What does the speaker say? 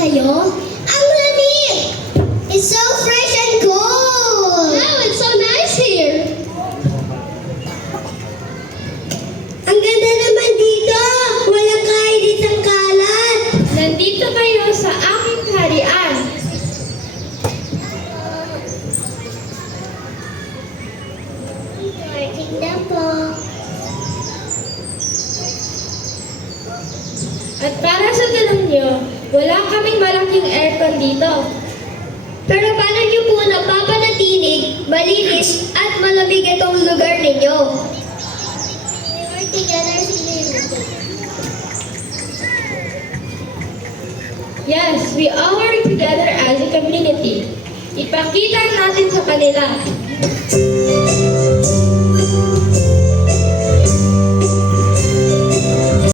kayo? Ang lamig! It's so fresh and cold! Wow, it's so nice here. Ang ganda naman dito! Walang kahit isang kalat! Nandito kayo sa aking kaharian. Your kingdom po. At para sa tanong nyo, wala kaming malaking aircon dito. Pero paano niyo po napapanatinig, malinis at malamig itong lugar ninyo? We work together as a community. Yes, we all work together as a community. Ipakita natin sa kanila.